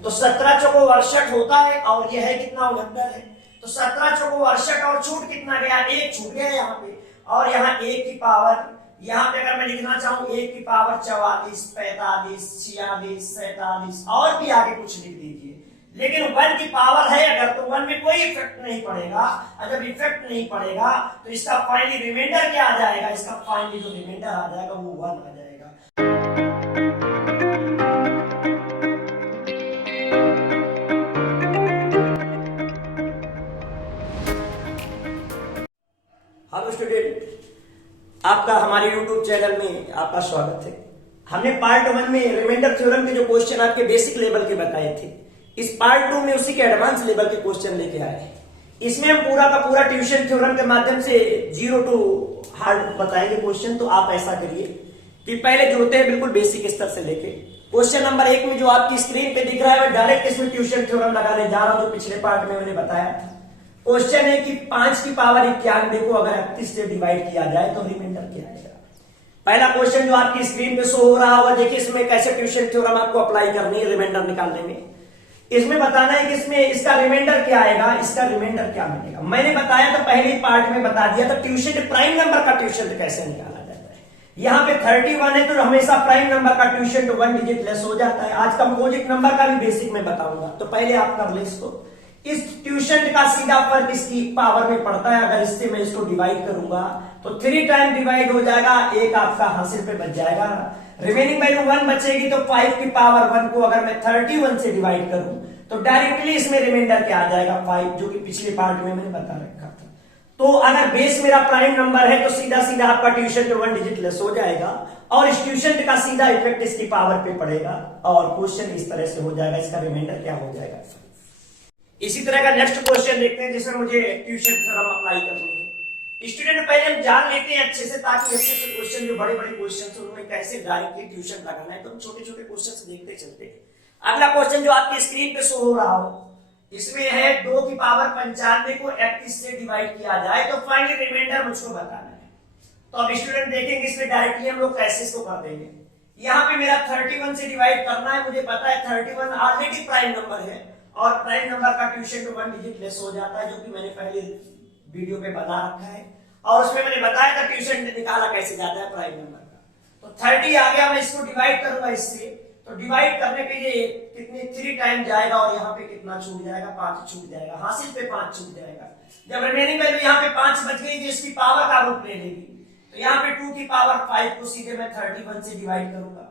तो 17 चौको 68 होता है और यह है कितना 69 है। तो 17 चौको 68 और छूट कितना गया, एक छूट गया यहाँ पे। और यहाँ एक की पावर, यहाँ पे अगर मैं लिखना चाहूँ एक की पावर 44, 45, 46, 47 और भी आगे कुछ लिख दीजिए। लेकिन 1 की पावर है अगर, तो 1 में कोई इफेक्ट नहीं पड़ेगा। और जब इफेक्ट नहीं पड़ेगा तो इसका फाइनली रिमाइंडर क्या आ जाएगा, इसका फाइनली जो रिमाइंडर आ जाएगा वो 1 आ जाएगा। हेलो स्टूडेंट, आपका हमारे YouTube चैनल में आपका स्वागत है। हमने पार्ट 1 में रिमाइंडर थ्योरम के जो क्वेश्चन आपके बेसिक लेवल के बताए थे, इस पार्ट 2 में उसी के एडवांस लेवल के क्वेश्चन लेके आए हैं। इसमें हम पूरा का पूरा ट्यूशन थ्योरम के माध्यम से 0 to हार्ड बताएंगे क्वेश्चन। तो आप ऐसा करिए कि पहले जो होते हैं बिल्कुल बेसिक स्तर से लेके क्वेश्चन नंबर 1 में जो आपकी स्क्रीन पे दिख रहा है, डायरेक्ट इसमें ट्यूशन थ्योरम लगाने जा रहा हूं जो पिछले पार्ट में मैंने बताया था। क्वेश्चन है कि 5 की पावर 91 को अगर 31 से डिवाइड किया जाए तो रिमाइंडर क्या आएगा। पहला क्वेश्चन जो आपकी स्क्रीन पे शो हो रहा होगा, देखिए इसमें कैसे ट्यूशन थ्योरम आपको अप्लाई करनी है रिमाइंडर निकालने में। इसमें बताना है कि इसमें इसका रिमाइंडर क्या आएगा, इसका रिमाइंडर क्या मिलेगा। मैंने बताया था पहले ही पार्ट में बता दिया था ट्यूशन प्राइम नंबर का ट्यूशन कैसे निकाला जाता है। यहाँ पे 31 है तो हमेशा प्राइम नंबर का ट्यूशन 1 डिजिट लेस हो जाता है। आज कंपोजिट नंबर का भी बेसिक में बताऊंगा, तो पहले आप कर ले इसको। इस ट्यूशन का सीधा फर्क इसकी पावर में पड़ता है। अगर इससे मैं इसको डिवाइड करूंगा तो 3 टाइम डिवाइड हो जाएगा, एक आपका हासिल पे बच जाएगा। रिमेनिंग वैल्यू 1 बचेगी। तो 5 की पावर 1 को अगर मैं 31 से डिवाइड करूं तो डायरेक्टली इसमें रिमाइंडर क्या आ जाएगा 5, जो कि पिछले पार्ट में मैंने बता रखा था। तो अगर बेस मेरा प्राइम नंबर है तो सीधा सीधा आपका ट्यूशन पे 1 डिजिट लेस हो जाएगा और इस ट्यूशन का सीधा इफेक्ट इसकी पावर पे पड़ेगा और क्वेश्चन इस तरह से हो जाएगा। इसका रिमाइंडर क्या हो जाएगा। इसी तरह का नेक्स्ट क्वेश्चन देखते हैं जिसमें मुझे ट्यूशन थ्योरम अप्लाई करनी है। स्टूडेंट पहले हम जान लेते हैं अच्छे से, ताकि अच्छे से क्वेश्चन जो बड़े बड़े क्वेश्चन है उनमें कैसे डायरेक्टली ट्यूशन लगाना है। तो हम छोटे छोटे क्वेश्चन देखते चलते हैं। अगला क्वेश्चन जो आपकी स्क्रीन पे शो हो रहा हो, इसमें है 2 की पावर 95 को 31 से डिवाइड किया जाए तो फाइनली रिमाइंडर मुझको बताना है। तो अब स्टूडेंट देखेंगे इसमें डायरेक्टली हम लोग कैसे इसको कर देंगे। यहाँ पे मेरा 31 से डिवाइड करना है। मुझे पता है 31 ऑलरेडी प्राइम नंबर है और प्राइम नंबर का ट्यूशन तो 1 डिजिट लेस हो जाता है, जो कि मैंने पहले वीडियो में बता रखा है और उसमें मैंने बताया था ट्यूशन निकाला कैसे जाता है प्राइम नंबर का। तो 30 आ गया। मैं इसको डिवाइड करूंगा इससे, तो डिवाइड करने के लिए कितने 3 टाइम जाएगा और यहाँ पे कितना छूट जाएगा, 5 छूट जाएगा। हासिल पे 5 छूट जाएगा। जब रिमेनिंग वैल्यू यहाँ पे 5 बच गई तो इसकी पावर का रूप ले लेगी। तो यहाँ पे 2 की पावर 5 को सीधे मैं 31 से डिवाइड करूंगा।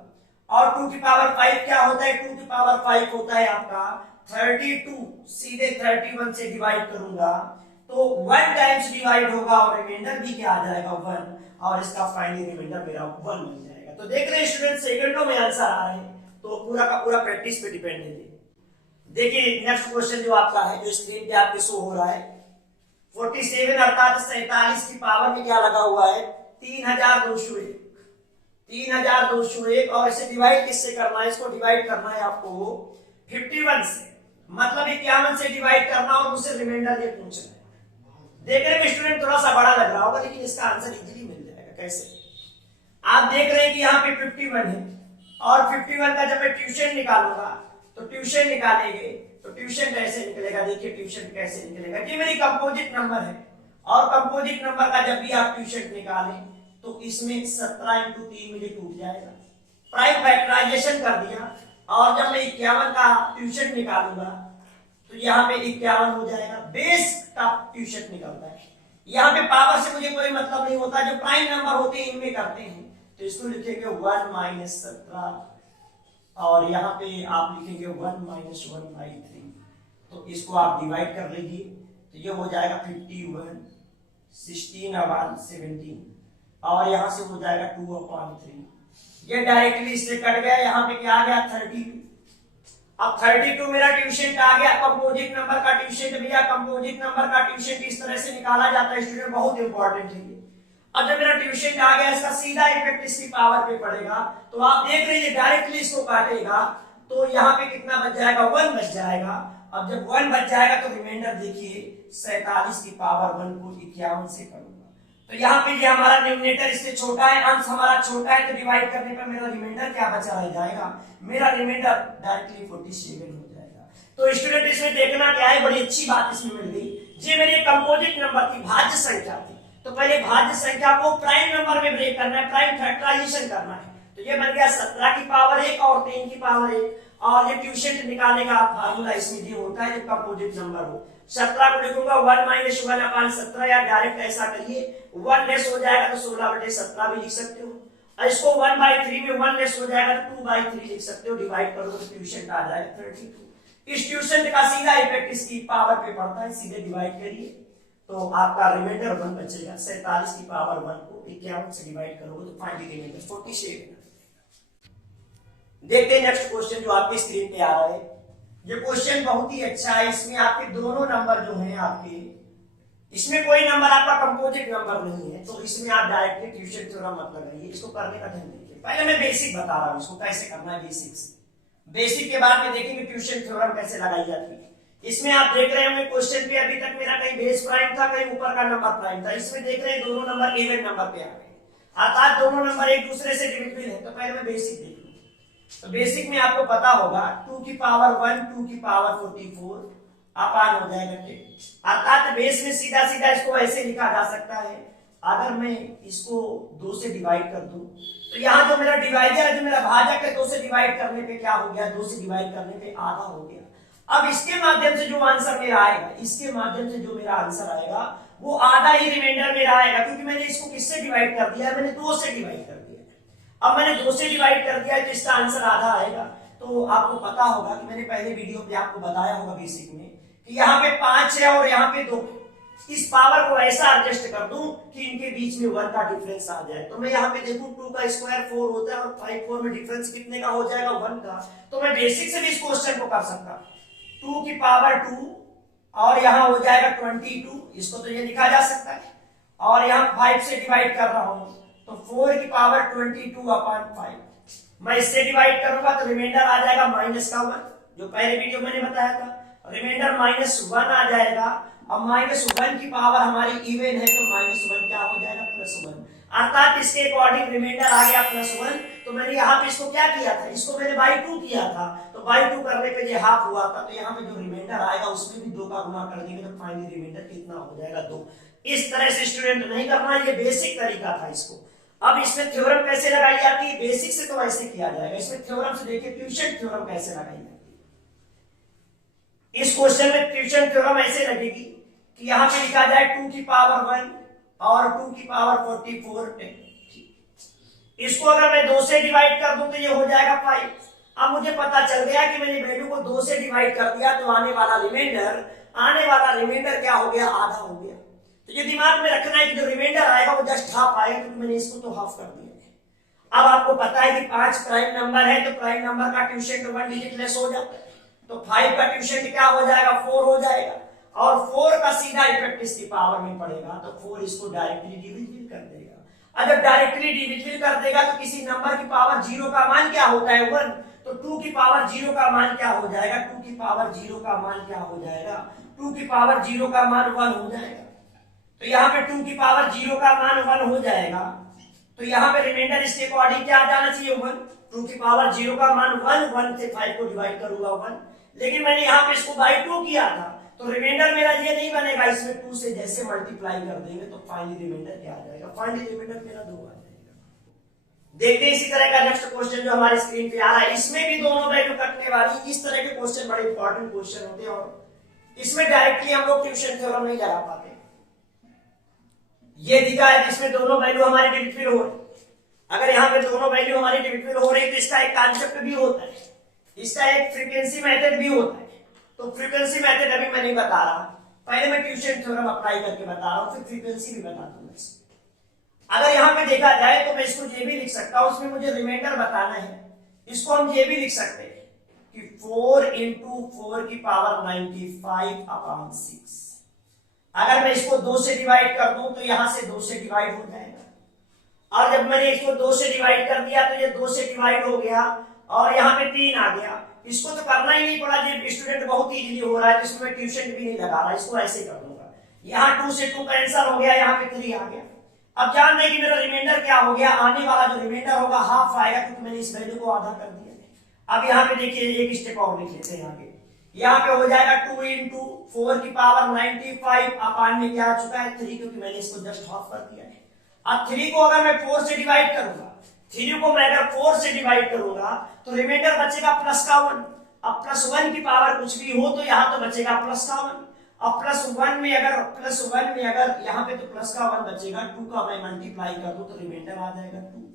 और 2 की पावर 5 क्या होता है, 2 की पावर 5 होता है आपका 32। सीधे 31 से डिवाइड करूंगा तो 1 टाइम्स डिवाइड होगा और रिमाइंडर भी क्या आ जाएगा 1 और इसका फाइनली रिमाइंडर मेरा 1 बन जाएगा। तो देख रहे हैं स्टूडेंट सेकंडों में आंसर आ रहे हैं। तो पूरा का पूरा प्रैक्टिस पे डिपेंड है। देखिए नेक्स्ट क्वेश्चन जो आपका है, जो स्क्रीन पे आपके शो हो रहा है, 47 अर्थात 47 की पावर में क्या लगा हुआ है 3201। 3201 और इसे डिवाइड किससे करना है, इसको डिवाइड करना है आपको 51 से, मतलब 51 से डिवाइड करना और मुझसे रिमाइंडर ये पूछना है। देखने में स्टूडेंट थोड़ा सा बड़ा लग रहा होगा, लेकिन इसका आंसर इजीली मिल जाएगा। कैसे, आप देख रहे हैं कि यहाँ पे 51 है और 51 का जब मैं ट्यूशन निकालूंगा तो ट्यूशन निकालेंगे तो ट्यूशन कैसे निकलेगा। देखिए ट्यूशन कैसे निकलेगा, ये मेरी कंपोजिट नंबर है और कंपोजिट नंबर का जब भी आप ट्यूशन निकालें तो इसमें 17 × 3 मुझे टूट जाएगा। प्राइम फैक्टराइजेशन कर दिया और जब मैं 51 का ट्यूशन निकालूंगा तो यहाँ पे 51 हो जाएगा। बेस का ट्यूशन निकलता है। यहाँ पे पावर से मुझे कोई मतलब नहीं होता, जो प्राइम नंबर होते हैं इनमें करते हैं। तो इसको लिखेंगे 1 - 17 और यहाँ पे आप लिखेंगे 1 - 1/3। तो इसको आप डिवाइड कर लीजिए तो ये हो जाएगा 51, 16/17 और यहाँ से हो जाएगा 2/3। ये डायरेक्टली इससे कट गया। यहाँ पे क्या आ गया 32। अब 32 मेरा ट्यूशन का आ गया। कंपोजिट नंबर का ट्यूशन भैया, कंपोजिट नंबर का ट्यूशन इस तरह से निकाला जाता है स्टूडेंट, बहुत इंपॉर्टेंट है। अब जब मेरा ट्यूशन आ गया, इसका सीधा इफेक्ट इसकी पावर पे पड़ेगा। तो आप देख रहे हैं डायरेक्टली इसको काटेगा तो यहाँ पे कितना बच जाएगा 1 बच जाएगा। अब जब 1 बच जाएगा तो रिमाइंडर देखिए 47 की पावर 1 को 51 से करूंगा तो यहाँ पे ये हमारा न्यूमरेटर इससे छोटा है, अंश हमारा छोटा है, तो डिवाइड करने पर मेरा रिमाइंडर क्या बचा रह जाएगा, मेरा रिमाइंडर डायरेक्टली 47 हो जाएगा। तो स्टूडेंट इसमें देखना क्या है, बड़ी अच्छी बात इसमें मिल गई। ये मेरी कंपोजिट नंबर थी, भाज्य संख्या थी, तो पहले भाज्य संख्या को प्राइम नंबर में ब्रेक करना है, प्राइम फैक्टराइजेशन करना है। तो ये बन गया 17 की पावर 1 और 3 की पावर 1। और ये क्वोशिएंट निकालने का फार्मूला इसमें ये होता है जब कंपोजिट नंबर हो। 17 को लिखूंगा 1 - 1/17, या डायरेक्ट ऐसा करिए 1 लेस हो जाएगा तो 16/17 भी लिख सकते हो। और इसको 1/3 में 1 लेस हो जाएगा तो 2/3 लिख सकते हो। डिवाइड करो तो क्वोशिएंट आ जाएगा 32। इस क्वोशिएंट का सीधा इफेक्ट इसकी पावर पे पड़ता है, सीधे डिवाइड करिए तो आपका रिमाइंडर 1 बचेगा। 47 की पावर 1 को 51 से डिवाइड करोगे तो फाइनली रिमाइंडर 47। देखते हैं नेक्स्ट क्वेश्चन जो आपकी स्क्रीन पे आ रहा है। ये क्वेश्चन बहुत ही अच्छा है। इसमें आपके दोनों नंबर जो हैं आपके, इसमें कोई नंबर आपका कंपोजिट नंबर नहीं है, तो इसमें आप डायरेक्टली क्वोशिएंट थ्योरम मत लगाइए। इसको करने का ध्यान देखिए। पहले मैं बेसिक बता रहा हूं इसको कैसे करना है, बेसिक के बाद में देखेंगे क्वोशिएंट थ्योरम कैसे लगाई जाती है। इसमें आप देख रहे होंगे क्वेश्चन पे अभी तक मेरा कहीं बेस प्राइम था, कहीं ऊपर का नंबर प्राइम था। इसमें देख रहे हैं दोनों नंबर इवन नंबर पे आ गए, अर्थात दोनों नंबर एक दूसरे से डिविजिबल है। तो पहले मैं बेसिक देख लूं। तो बेसिक में आपको पता होगा 2 की पावर 1 2 की पावर 44 अपान हो जाएगा 10। अर्थात बेस में सीधा सीधा इसको ऐसे लिखा जा सकता है। अगर मैं इसको 2 से डिवाइड कर दूं तो यहाँ जो मेरा डिवाइडर है, जो मेरा भाजक है, 2 से डिवाइड करने पे क्या हो गया, 2 से डिवाइड करने पे आधा हो गया। अब इसके माध्यम से जो आंसर मेरा आएगा, इसके माध्यम से जो मेरा आंसर आएगा वो आधा ही रिमाइंडर मेरा आएगा, क्योंकि मैंने इसको किससे डिवाइड कर दिया, मैंने 2 से डिवाइड कर दिया। अब मैंने 2 से डिवाइड कर दिया तो इसका आंसर आधा आएगा। तो आपको पता होगा कि मैंने पहले वीडियो पे आपको बताया होगा बेसिक में कि यहाँ पे 5 है और यहाँ पे 2। इस पावर को ऐसा एडजस्ट कर दूं कि इनके बीच में 1 का डिफरेंस आ जाए। तो मैं यहाँ पे देखूं 2 का स्क्वायर 4 होता है और 5 4 में डिफरेंस कितने का हो जाएगा, 1 का। तो मैं बेसिक से भी इस क्वेश्चन को कर सकता हूं। 2 की पावर 2 और यहाँ हो जाएगा 22, इसको तो ये लिखा जा सकता है। और यहाँ 5 से डिवाइड कर रहा हूं तो 4 की पावर 22/5। मैं इससे डिवाइड करूंगा तो रिमाइंडर आ जाएगा -1, जो पहले वीडियो मैंने बताया था। रिमाइंडर -1 आ जाएगा। अब -1 की पावर हमारी इवन है तो -1 क्या हो जाएगा, +1। अर्थात इसके अकॉर्डिंग रिमाइंडर आ गया +1। तो मैंने यहाँ पे इसको क्या किया था, इसको मैंने बाई 2 किया था, तो बाई 2 करने पे ये हाफ हुआ था। तो यहाँ पे जो रिमाइंडर आएगा उसमें भी 2 का गुना कर देंगे तो फाइनली रिमाइंडर कितना हो जाएगा, 2। इस तरह से स्टूडेंट नहीं करना, ये बेसिक तरीका था इसको। अब इसमें थ्योरम कैसे लगाई जाती है, बेसिक से तो ऐसे किया जाएगा। इसमें थ्योरम से देखिए क्वोशिएंट थ्योरम कैसे लगाई जाती है। इस क्वेश्चन में क्वोशिएंट थ्योरम ऐसे लगेगी कि यहां पे लिखा जाए 2 की पावर 1 और 2 की पावर 44। इसको अगर मैं 2 से डिवाइड कर दूं तो ये हो जाएगा 5। अब मुझे पता चल गया कि मैंने वैल्यू को 2 से डिवाइड कर दिया तो आने वाला रिमाइंडर क्या हो गया, आधा हो गया। तो ये दिमाग में रखना है कि जो रिमाइंडर आएगा वो जस्ट हाफ आएगा, क्योंकि मैंने इसको तो हाफ कर दिया। अब आपको पता है कि 5 प्राइम नंबर है तो प्राइम नंबर का क्वोशिएंट 1 डिजिट लेस हो जाता है। तो 5 का क्वोशिएंट क्या हो जाएगा, 4 हो जाएगा। और 4 का सीधा इफेक्ट इसकी पावर में पड़ेगा तो 4 इसको डायरेक्टली डिविजिबल कर देगा। अगर डायरेक्टली डिविजिबल कर देगा तो किसी नंबर की पावर 0 का मान क्या होता है, 1। तो 2 की पावर 0 का मान क्या हो जाएगा, 2 की पावर 0 का मान क्या हो जाएगा, 2 की पावर 0 का मान 1 हो जाएगा। तो यहाँ पे 2 की पावर 0 का मान 1 हो जाएगा। तो यहाँ पे रिमाइंडर इसके अकॉर्डिंग क्या आ जाना चाहिए, 1। 2 की पावर 0 का मान 1 से 5 को डिवाइड करूंगा 1। लेकिन मैंने यहाँ पे इसको बाई 2 किया था तो रिमाइंडर मेरा ये नहीं बनेगा। इसमें 2 से जैसे मल्टीप्लाई कर देंगे तो फाइनली रिमाइंडर क्या आ जाएगा, फाइनली रिमाइंडर मेरा 2 आ जाएगा। देखते हैं इसी तरह का नेक्स्ट क्वेश्चन जो हमारे स्क्रीन पे आ रहा है। इसमें भी दोनों वैल्यू कटने वाली। इस तरह के क्वेश्चन बड़े इंपॉर्टेंट क्वेश्चन होते हैं और इसमें डायरेक्टली हम लोग क्वोशिएंट थ्योरम नहीं लगा पाते। ये दिखा है जिसमें दोनों वैल्यू हमारी डिविजिबल हो रही। अगर यहाँ पे दोनों वैल्यू हमारी डिविजिबल हो रही तो इसका एक कॉन्सेप्ट भी होता है, इसका एक फ्रीक्वेंसी मेथड भी होता है। तो फ्रीक्वेंसी मेथड अभी मैं नहीं बता रहा, पहले मैं क्वोशिएंट थ्योरम अप्लाई करके बता रहा हूं, फिर फ्रीक्वेंसी भी बता दूंगा। अगर यहाँ पे देखा जाए तो मैं इसको ये भी लिख सकता हूं, उसमें मुझे रिमाइंडर बताना है। इसको हम ये भी लिख सकते हैं कि 4 × 4 की पावर 95/6। अगर मैं इसको 2 से डिवाइड कर दूं तो यहां से 2 से डिवाइड हो जाएगा। और जब मैंने इसको 2 से डिवाइड कर दिया तो ये 2 से डिवाइड हो गया और यहाँ पे 3 आ गया। इसको तो करना ही नहीं पड़ा, ये स्टूडेंट बहुत इजीली हो रहा है, इसमें मैं ट्यूशन भी नहीं लगा रहा, इसको ऐसे कर दूंगा। यहाँ 2 से 2 कैंसिल हो गया, यहाँ पे 3 आ गया। अब जान दें कि मेरा रिमाइंडर क्या हो गया, आने वाला जो रिमाइंडर होगा हाफ आएगा, क्योंकि मैंने इस वैल्यू को आधा कर दिया। अब यहाँ पे देखिए एक स्टेप और लिख लेते हैं। यहाँ पे यहाँ पे हो जाएगा 2 इंटू 4 की पावर 95 अपान में क्या आ चुका है 3, क्योंकि मैंने इसको जस्ट हाफ कर दिया है। अब 3 को अगर मैं 4 से डिवाइड करूंगा, 3 को मैं अगर 4 से डिवाइड करूंगा तो रिमाइंडर बचेगा प्लस का 1। अब प्लस 1 की पावर कुछ भी हो तो यहाँ तो बचेगा प्लस का 1। अब प्लस 1 में अगर यहाँ पे तो प्लस का 1 बचेगा, 2 का मैं मल्टीप्लाई कर दूं तो रिमाइंडर आ जाएगा 2।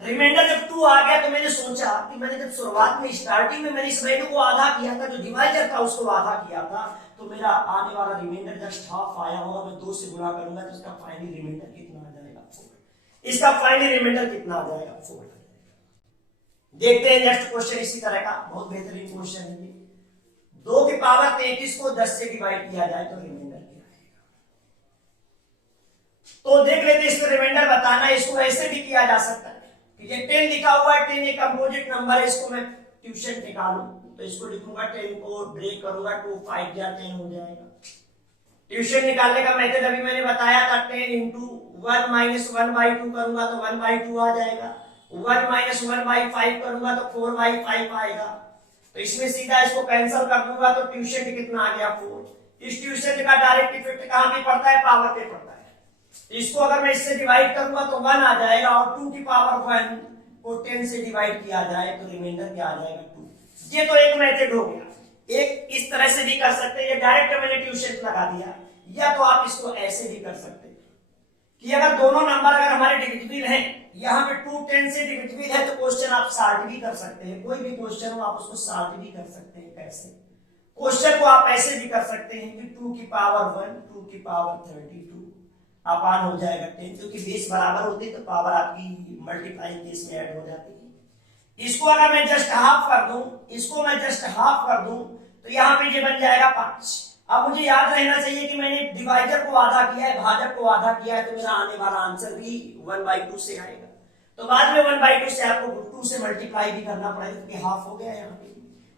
रिमाइंडर जब 2 आ गया तो मैंने सोचा कि मैंने जब शुरुआत में स्टार्टिंग में मैंने इस वैल्यू को आधा किया था, जो डिवाइजर था उसको आधा किया था, तो मेरा आने वाला रिमाइंडर जस्ट हाफ आया होगा। मैं 2 से गुणा करूंगा तो इसका फाइनल रिमाइंडर कितना आ जाएगा 4। इसका फाइनल रिमाइंडर कितना आ जाएगा 4। देखते हैं नेक्स्ट क्वेश्चन इसी तरह का, बहुत बेहतरीन क्वेश्चन है ये। 2 की पावर 33 को 10 से डिवाइड किया जाए तो रिमाइंडर क्या आएगा। तो देख लेते हैं इसमें रिमाइंडर बताना है। इसको ऐसे भी किया जा सकता है कि ये 10 लिखा हुआ है, 10 एक कंपोजिट नंबर है, इसको मैं ट्यूशन निकालूं तो इसको लिखूंगा 10 को ब्रेक करूंगा 2 5 या 10 हो जाएगा। ट्यूशन निकालने का मेथड अभी मैंने बताया था, 10 इंटू 1 माइनस 1/2 करूंगा तो 1/2 आ जाएगा। 1 माइनस 1/5 करूंगा तो 4/5 आएगा। तो इसमें सीधा इसको कैंसिल कर दूंगा तो ट्यूशन कितना आ गया 4। इस ट्यूशन का डायरेक्ट इफेक्ट कहां पे पड़ता है, पावर पे पड़ता है। इसको अगर मैं इससे डिवाइड करूंगा तो 1 आ जाएगा, और 2 की पावर 1 को 10 से डिवाइड किया जाए तो रिमाइंडर क्या आ जाएगा 2। ये तो एक मेथड हो गया। एक इस तरह से भी कर सकते हैं, ये डायरेक्ट मैंने ट्यूशन लगा दिया, या तो आप इसको ऐसे भी कर सकते हैं कि अगर दोनों नंबर अगर हमारे डिविजिबल हैं, यहाँ पे 2 10 से डिविजिबल है तो क्वेश्चन आप सॉल्व भी कर सकते हैं। कोई भी क्वेश्चन हो आप उसको सॉल्व भी कर सकते हैं। कैसे? क्वेश्चन को आप ऐसे भी कर सकते हैं कि 2 की पावर 1 2 की पावर 32 अपान हो जाएगा 10, क्योंकि बेस बराबर होते तो पावर आपकी मल्टीप्लाइंग केस में ऐड हो जाती है। इसको अगर मैं जस्ट हाफ कर दूं, इसको मैं जस्ट हाफ कर दूं तो यहाँ पे ये बन जाएगा 5। अब मुझे याद रहना चाहिए कि मैंने डिवाइजर को आधा किया है, भाजक को आधा किया है, तो मेरा आने वाला आंसर भी 1/2 से आएगा। तो बाद में 1/2 से आपको 2 से मल्टीप्लाई भी करना पड़ेगा, क्योंकि हाफ हो गया यहाँ पे।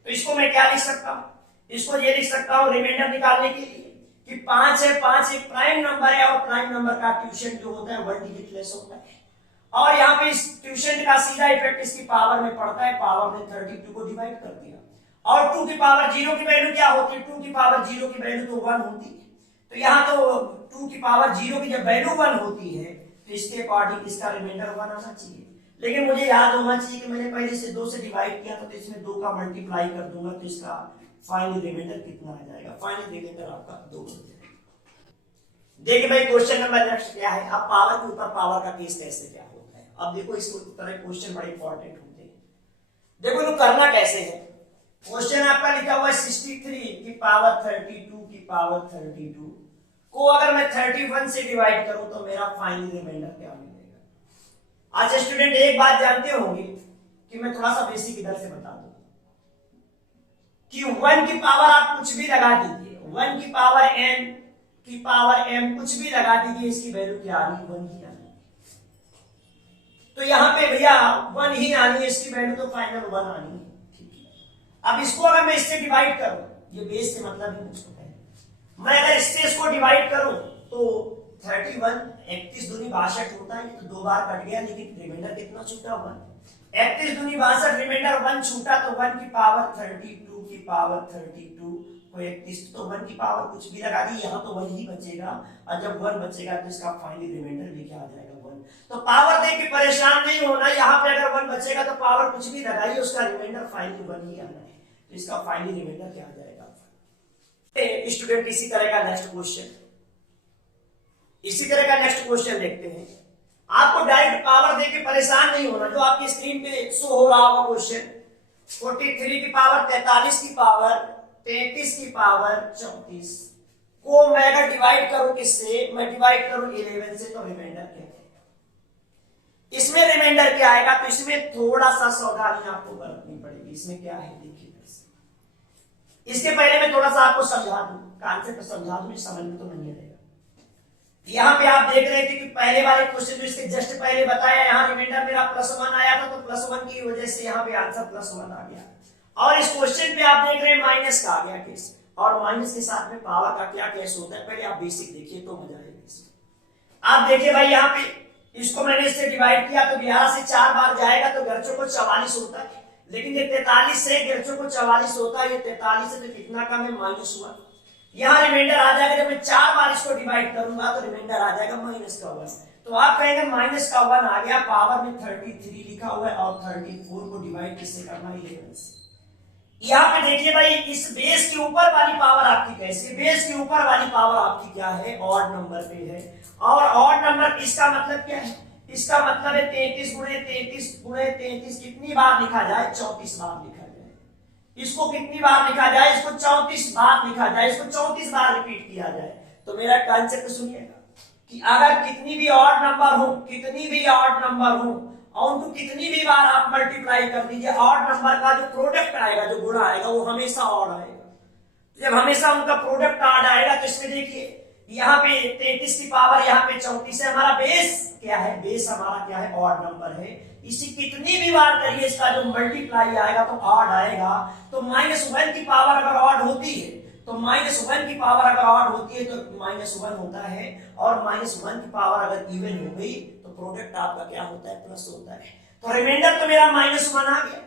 तो इसको मैं क्या लिख सकता हूँ, इसको ये लिख सकता हूँ रिमाइंडर निकालने के लिए कि 5 है, 5 एक प्राइम नंबर है, और प्राइम नंबर का ट्यूशन जो होता है 1 डिजिट लेस होता है। और यहाँ पे इस ट्यूशन का सीधा इफेक्ट इसकी पावर में पड़ता है। पावर में 32 को डिवाइड कर दिया, और 2 की पावर 0 की वैल्यू क्या होती है, 2 की पावर 0 की वैल्यू तो 1 होती है। तो यहाँ तो 2 की पावर 0 की जब वैल्यू 1 होती है तो इसके अकॉर्डिंग इसका रिमाइंडर 1 आना चाहिए। लेकिन मुझे याद होना चाहिए कि मैंने पहले से 2 से डिवाइड किया था, तो इसमें 2 का मल्टीप्लाई कर दूंगा तो इसका फाइनल रिमाइंडर कितना आ जाएगा। फाइनल रिमाइंडर आपका 2 हो जाएगा। देखिए भाई क्वेश्चन नंबर नेक्स्ट क्या है। अब पावर के ऊपर पावर का केस कैसे क्या होता है। अब देखो इस तरह क्वेश्चन बड़े इंपॉर्टेंट होते हैं। देखो इनको करना कैसे है। क्वेश्चन आपका लिखा हुआ है 63 की पावर 32 की पावर 32 को अगर मैं 31 से डिवाइड करूं तो मेरा फाइनल रिमाइंडर क्या मिलेगा। अच्छा स्टूडेंट एक बात जानते होंगे कि मैं थोड़ा सा बेसिक इधर से बता दूं कि 1 की पावर आप कुछ भी लगा दीजिए, 1 की पावर n की पावर m कुछ भी लगा दीजिए, इसकी वैल्यू क्या आ रही है 1 ही आनी है। तो यहाँ पे भैया 1 ही आनी है, इसकी वैल्यू तो फाइनल 1 आनी है। अब इसको अगर मैं इससे डिवाइड करूं, ये बेस से मतलब है मुझको है, मैं अगर इससे इसको डिवाइड करूं तो 31 31 दूनी 62 होता है, तो 2 बार कट गया, लेकिन रिमाइंडर कितना छूटा 1। 31 दूनी 62 रिमाइंडर 1 छूटा, तो 1 की पावर 32 की पावर 32 को 31, तो 1 की पावर कुछ भी लगा दी, यहाँ तो 1 ही बचेगा, और जब 1 बचेगा तो इसका फाइनल रिमाइंडर भी क्या आ जाएगा 1। तो पावर देख के परेशान नहीं होना, यहाँ पे अगर 1 बचेगा तो पावर कुछ भी लगाइए, उसका रिमाइंडर फाइनल 1 ही आना है। तो इसका फाइनल रिमाइंडर क्या आ जाएगा। स्टूडेंट इसी तरह का नेक्स्ट क्वेश्चन देखते हैं। आपको डायरेक्ट पावर देके परेशान नहीं होना, जो आपकी स्क्रीन पे शो हो रहा होगा क्वेश्चन 43 की पावर 43 की पावर 33 की पावर 34 को मैं अगर डिवाइड करूं किससे, मैं डिवाइड करूं 11 से, तो रिमाइंडर क्या आएगा। इसमें रिमाइंडर क्या आएगा, तो इसमें थोड़ा सा सावधानी आपको बरतनी पड़ेगी। इसमें क्या है देखिए, इसके पहले मैं थोड़ा सा आपको समझा दूं, कॉन्सेप्ट समझा दूं, समझ में तो नहीं आएगा। यहाँ पे आप देख रहे थे कि पहले वाले क्वेश्चन जो इसके जस्ट पहले बताया, यहाँ रिमाइंडर मेरा +1 आया था, तो +1 की वजह से यहाँ पे आंसर +1 आ गया। और इस क्वेश्चन पे आप देख रहे हैं माइनस का आ गया केस, और माइनस के साथ में पावर का क्या केस होता है, पहले आप बेसिक देखिए तो मजा आएगा। आप देखिए भाई यहाँ पे इसको मैंने इससे डिवाइड किया तो 11 से 4 बार जाएगा तो घर चौको 44 होता है। लेकिन ये 43 से 150 को 44 होता है, ये 43 से तो कितना कम है, -1। यहाँ रिमाइंडर आ जाएगा, जब मैं 4 बार इसको डिवाइड करूंगा तो रिमाइंडर आ जाएगा -1। तो आप कहेंगे -1 आ गया, पावर में 33 लिखा हुआ है और 34 को डिवाइड किससे करना है, 11 से। यहाँ पे देखिए भाई, इस बेस के ऊपर वाली पावर आपकी कैसी, बेस के ऊपर वाली पावर आपकी क्या है, ऑड नंबर पे है। और ऑड नंबर इसका मतलब क्या है, इसका मतलब है 33 गुणे 33 गुणे 33 कितनी बार लिखा जाए, 34 बार लिखा जाए। इसको कितनी बार लिखा जाए, इसको 34 बार लिखा जाए, इसको 34 बार रिपीट किया जाए। तो मेरा कंसेप्ट सुनिएगा कि अगर कितनी भी ऑड नंबर हो, कितनी भी ऑड नंबर हो और उनको कितनी भी बार आप मल्टीप्लाई कर दीजिए, ऑड नंबर का जो प्रोडक्ट आएगा, जो गुणा आएगा, वो हमेशा ऑड आएगा। जब हमेशा उनका प्रोडक्ट ऑड आएगा तो इसमें देखिए यहाँ पे 33 की पावर यहाँ पे 34 है, हमारा बेस क्या है, बेस हमारा क्या है, ऑड नंबर है। इसी कितनी भी बार करिए इसका जो मल्टीप्लाई आएगा तो ऑड आएगा। तो -1 की पावर अगर ऑड होती है, तो -1 की पावर अगर ऑड होती है तो -1 होता है, और -1 की पावर अगर इवन हो गई तो प्रोडक्ट आपका क्या होता है, प्लस होता है। तो रिमाइंडर तो मेरा -1 आ गया,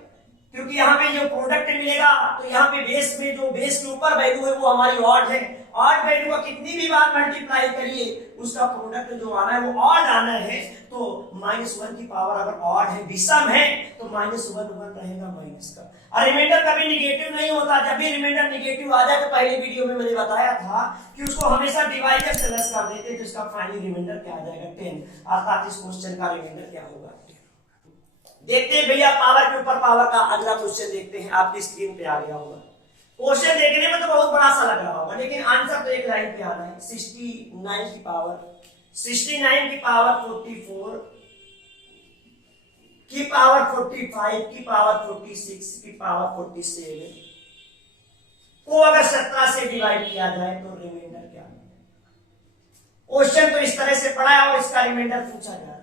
क्योंकि यहाँ पे जो प्रोडक्ट मिलेगा तो यहाँ पे बेस में जो बेस के ऊपर वैल्यू है वो हमारी ऑड है। ऑड वैल्यू का कितनी भी बार मल्टीप्लाई करिए उसका प्रोडक्ट जो आना है वो ऑड आना है। तो -1 की पावर अगर ऑड है, विषम है, तो -1 रहेगा माइनस का। और रिमाइंडर कभी निगेटिव नहीं होता। जब भी रिमाइंडर निगेटिव आ जाए तो पहले वीडियो में मैंने बताया था कि उसको हमेशा डिवाइडर से लेस कर देते, तो इसका फाइनल रिमाइंडर क्या आ जाएगा, 10। अर्थात इस क्वेश्चन का रिमाइंडर क्या होगा, देखते हैं भैया। पावर के ऊपर पावर का अगला क्वेश्चन देखते हैं, आपकी स्क्रीन पे आ गया होगा। क्वेश्चन देखने में तो बहुत बड़ा सा लग रहा होगा, लेकिन आंसर तो एक लाइन पे आना है। 69 की पावर 44 की पावर 45 की पावर 46 की पावर 47 को अगर 17 से डिवाइड किया जाए तो रिमाइंडर क्या है। क्वेश्चन तो इस तरह से पढ़ा है और इसका रिमाइंडर पूछा जा रहा है।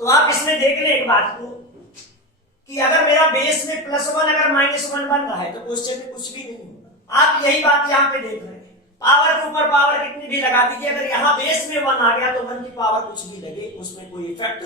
तो आप इसमें देख ले एक बात को कि अगर मेरा बेस में +1 अगर -1 बन रहा है तो क्वेश्चन में कुछ भी नहीं होगा। आप यही बात यहाँ पे देख रहे हैं। पावर के ऊपर पावर कितनी भी लगा दीजिए, अगर यहाँ बेस में 1 आ गया तो 1 की पावर कुछ भी लगे उसमें कोई इफेक्ट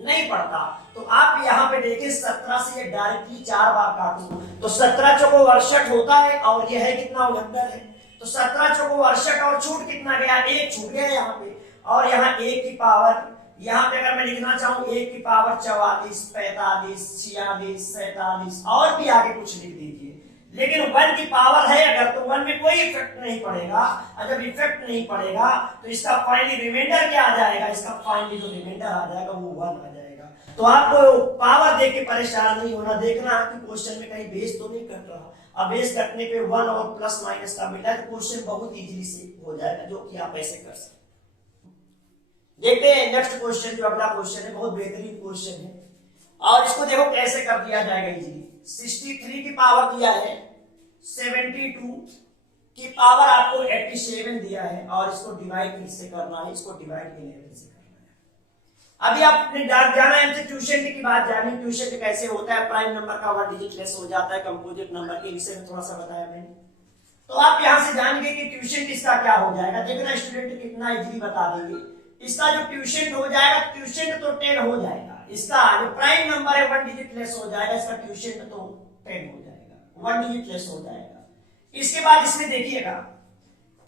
नहीं पड़ता। तो आप यहाँ पे देखिए 17 से ये डायरेक्टली 4 बार काटो तो 17 चौको 68 होता है, और यह है कितना, 69 है। तो 17 चौको 68 और छूट कितना गया, 1 छूट गया यहाँ पे। और यहाँ 1 की पावर, यहाँ पे अगर मैं लिखना चाहूं 1 की पावर 44 45 46 47 और भी आगे कुछ लिख दीजिए, लेकिन 1 की पावर है अगर तो 1 में कोई इफेक्ट नहीं पड़ेगा। अगर इफेक्ट नहीं पड़ेगा तो इसका फाइनली रिमाइंडर क्या आ जाएगा, इसका फाइनली जो रिमाइंडर आ जाएगा वो 1 आ जाएगा। तो आपको पावर देख के परेशान नहीं होना, देखना कि क्वेश्चन में कहीं बेस तो नहीं कट रहा। अब बेस कटने पे 1 और प्लस माइनस का मिला तो क्वेश्चन बहुत इजीली से हो जाएगा, जो कि आप ऐसे कर सकते। देखते हैं नेक्स्ट क्वेश्चन, जो अगला क्वेश्चन है बहुत बेहतरीन क्वेश्चन है, और इसको देखो कैसे कर दिया जाएगा इजीली। 63 की पावर दिया है, 72 की पावर आपको 87 दिया है, और इसको डिवाइड किससे करना है, इसको डिवाइड 11 से करना है। अभी आपने जाना है हमसे ट्यूशन की बात जानी, ट्यूशन कैसे होता है, प्राइम नंबर का 1 डिजिट लेस हो जाता है कंपोजिट नंबर के विषय में थोड़ा सा बताया मैंने। तो आप यहां से जानेंगे कि ट्यूशन इसका क्या हो जाएगा। देखना स्टूडेंट कितना इजीली बता देंगे। इसका जो ट्यूशन हो जाएगा, ट्यूशन तो 10 हो जाएगा। इसका जो प्राइम नंबर है 1 डिजिट लेस हो जाएगा, इसका ट्यूशन तो 10 हो जाएगा, 1 डिजिट लेस हो जाएगा। इसके बाद इसमें देखिएगा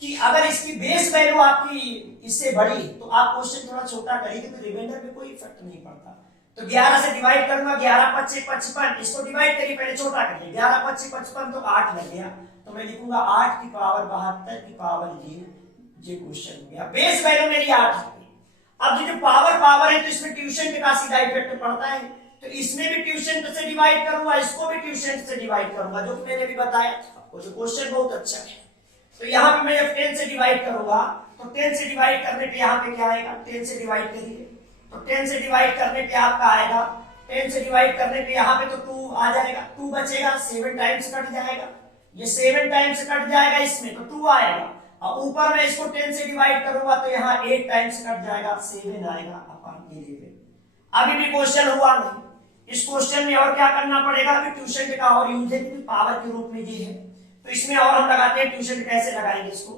कि अगर इसकी बेस वैल्यू आपकी इससे बड़ी तो आप क्वेश्चन थोड़ा छोटा करेंगे तो रिमाइंडर में कोई इफेक्ट नहीं पड़ता। तो 11 से डिवाइड करूंगा, 11 25 55, इसको डिवाइड करिए, पहले छोटा करिए, 11 25 55 तो 8 लग गया, तो मैं लिखूंगा 8 की पावर 72 की पावर ये क्वेश्चन हो गया। बेस वैल्यू मेरी 8 है। अब जो पावर है तो इसमें ट्यूशन का सीधा इफेक्ट पड़ता है, तो इसमें भी ट्यूशन से डिवाइड करूंगा, इसको भी ट्यूशन से डिवाइड करूंगा, जो मैंने भी बताया था। वो जो क्वेश्चन बहुत अच्छा है। तो यहाँ पे मैं जब 10 से डिवाइड करूंगा तो 10 से डिवाइड करने पे यहाँ पे क्या आएगा, 10 से डिवाइड करिए तो 10 से डिवाइड करने पे आपका आएगा, 10 से डिवाइड करने पे यहाँ पे तो 2 आ जाएगा, 2 बचेगा, 7 टाइम्स कट जाएगा, ये 7 टाइम्स कट जाएगा, इसमें तो 2 आएगा, और ऊपर में इसको 10 से डिवाइड करूंगा तो यहाँ 8 टाइम्स कट जाएगा, 7 आएगा अपॉन 11। अभी भी क्वेश्चन हुआ नहीं। इस क्वेश्चन में और क्या करना पड़ेगा, कि ट्यूशन का और यूज है, क्योंकि पावर के रूप में ये है, तो इसमें और हम लगाते हैं ट्यूशन कैसे लगाएंगे इसको।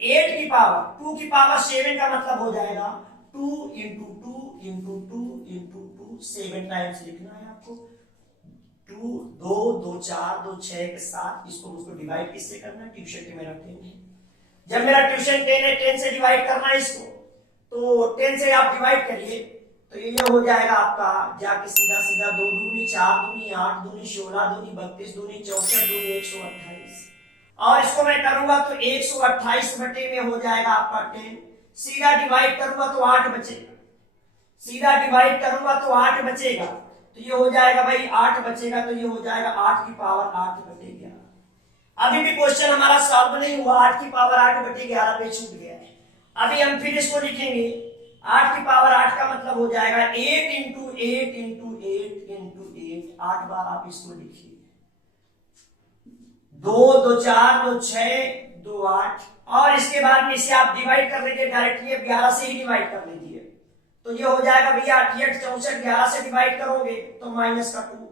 8 की पावर 2 की पावर 7 का मतलब हो जाएगा 2 इंटू 2 इंटू 2 इंटू 2, 7 टाइम्स लिखना है आपको। 2 2 2 4 2 6 के साथ इसको मुझको डिवाइड किससे करना है? ट्यूशन के मेरा 10 है। जब मेरा ट्यूशन 10 है, 10 से डिवाइड करना है इसको, तो 10 से आप डिवाइड करिए तो ये हो जाएगा आपका जाके सीधा सीधा 2 दूनी 4 दूनी 8 दूनी 16 दूनी 32 दूनी 64 दूनी 128, और इसको मैं करूंगा तो 128 बटे में हो जाएगा आपका 10। सीधा डिवाइड करूंगा तो 8 बचेगा, सीधा डिवाइड करूंगा तो 8 बचेगा, तो ये हो जाएगा भाई 8 बचेगा, तो ये हो जाएगा 8 की पावर 8 बटे 11। अभी भी क्वेश्चन हमारा सॉल्व नहीं हुआ, 8 की पावर 8 बटे 11 पे छूट गया है। अभी हम फिर इसको लिखेंगे, 8 की पावर 8 का मतलब हो जाएगा 8 इंटू 8 इंटू 8 इंटू 8, 8 बार आप इसको लिखिए, 2 2 4 2 6 2 8, और इसके बाद में इसे आप डिवाइड कर लीजिए डायरेक्टली, 11 से ही डिवाइड कर लीजिए, तो ये हो जाएगा भैया 88 64, 11 से डिवाइड करोगे तो माइनस का 2,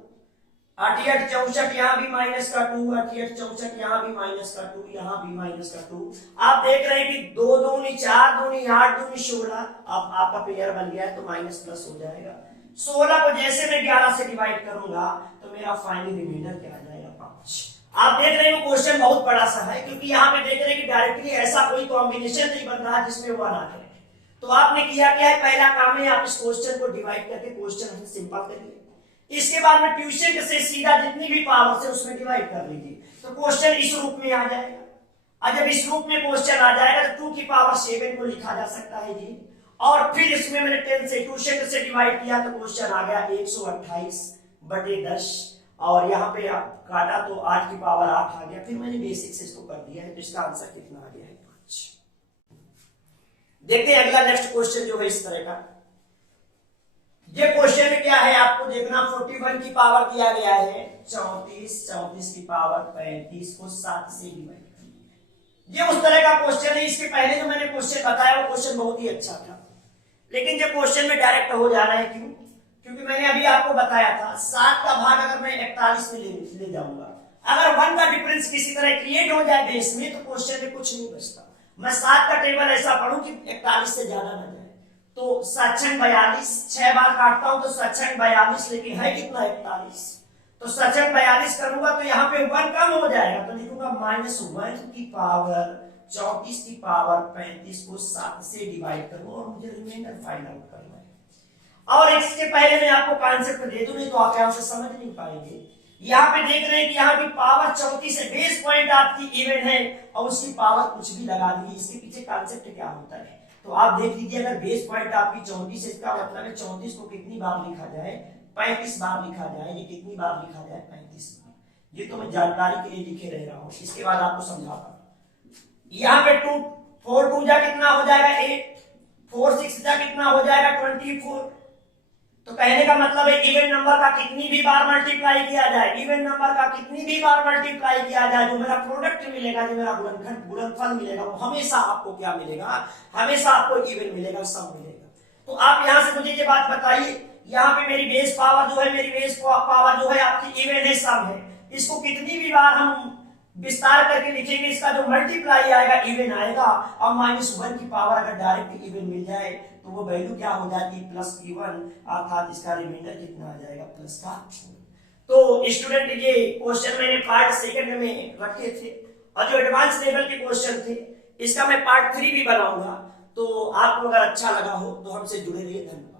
88 64 यहाँ भी माइनस का 2, 88 64 यहाँ भी माइनस का 2, यहाँ भी माइनस का 2। आप देख रहे हैं कि 2 दूनी 4 दूनी 8 दूनी 16, अब आपका पेयर बन गया है तो माइनस प्लस हो जाएगा। 16 को जैसे मैं 11 से डिवाइड करूंगा तो मेरा फाइनल रिमाइंडर क्या आ जाएगा? 5। आप देख रहे हैं वो क्वेश्चन बहुत बड़ा सा है, क्योंकि यहाँ पे देख रहे हैं कि डायरेक्टली ऐसा कोई कॉम्बिनेशन नहीं बन रहा जिसमें 1 आ जाए। तो आपने किया क्या है, पहला काम है आप इस क्वेश्चन को डिवाइड करके क्वेश्चन सिंपल करिए, इसके बाद में ट्यूशन से सीधा जितनी भी पावर से उसमें डिवाइड कर लीजिए, तो क्वेश्चन इस रूप में आ जाएगा। और जब इस रूप में क्वेश्चन आ जाएगा तो 2 की पावर 7 को लिखा जा सकता है जी, और फिर इसमें मैंने 10 से ट्यूशन से डिवाइड किया तो क्वेश्चन आ गया 128 बटे 10, और यहाँ पे आप काटा तो 8 की पावर 8 आ गया। फिर मैंने बेसिक से इसको कर दिया है, तो इसका आंसर कितना आ गया है? 5। देखते हैं अगला नेक्स्ट क्वेश्चन जो है इस तरह का। ये क्वेश्चन में क्या है आपको देखना, 41 की पावर दिया गया है 34, 34 की पावर 35 को 7 से डिवाइड करनी है। ये उस तरह का क्वेश्चन है, इसके पहले जो मैंने क्वेश्चन बताया वो क्वेश्चन बहुत ही अच्छा था, लेकिन जो क्वेश्चन में डायरेक्ट हो जाना है क्यों? क्योंकि मैंने अभी आपको बताया था 7 का भाग अगर मैं 41 में ले जाऊंगा, अगर 1 का डिफरेंस किसी तरह क्रिएट हो जाए बेस में तो क्वेश्चन में कुछ नहीं बचता। मैं 7 का टेबल ऐसा पढ़ूं कि 41 से ज्यादा ना जाए, तो 7 42, 6 बार काटता हूं तो 7 42, लेकिन है कितना? 41, तो 7 42 करूंगा तो यहाँ पे 1 कम हो जाएगा, तो लिखूंगा -1 की पावर 34 की पावर 35 को 7 से डिवाइड करूं और मुझे रिमाइंडर फाइंड आउट करना है। और इसके पहले मैं आपको कॉन्सेप्ट दे दूं, नहीं तो आप यहां से समझ नहीं पाएंगे। यहाँ पे देख रहे हैं कि यहाँ की पावर 34 है, बेस पॉइंट आपकी इवन है और उसकी पावर कुछ भी लगा दी, इसके पीछे कॉन्सेप्ट क्या होता है तो आप देख लीजिए। अगर बेस पॉइंट आपकी 34 है, इसका मतलब है 34 को कितनी बार लिखा जाए? 35 बार लिखा जाए। ये कितनी बार लिखा जाए? 35 बार। ये तो मैं जानकारी के लिए लिखे रह रहा हूँ, इसके बाद आपको समझाता हूँ। यहाँ पे 2 4 2 जा कितना हो जाएगा? 8, 4 6 जा कितना हो जाएगा? 24। तो कहने का मतलब है इवन नंबर का कितनी भी बार मल्टीप्लाई किया जाए, इवन नंबर का कितनी भी बार मल्टीप्लाई किया जाए, जो मेरा प्रोडक्ट मिलेगा, जो मेरा गुणनफल मिलेगा, वो हमेशा आपको क्या मिलेगा? हमेशा आपको इवन मिलेगा, सम मिलेगा। तो आप यहां से मुझे ये बात बताइए, यहाँ पे मेरी बेस पावर जो है, मेरी बेस पावर जो है आपकी इवन है, सम है, इसको कितनी भी बार हम विस्तार करके लिखेंगे, इसका जो मल्टीप्लाई आएगा इवन आएगा। और -1 की पावर अगर डायरेक्ट इवन मिल जाए तो वो वैल्यू क्या हो जाती है? +1, अर्थात इसका रिमाइंडर कितना आ जाएगा? प्लस का। तो स्टूडेंट ये क्वेश्चन मैंने पार्ट 2 में रखे थे, और जो एडवांस लेवल के क्वेश्चन थे इसका मैं पार्ट 3 भी बनाऊंगा। तो आपको अगर अच्छा लगा हो तो हमसे जुड़े रहिए। धन्यवाद।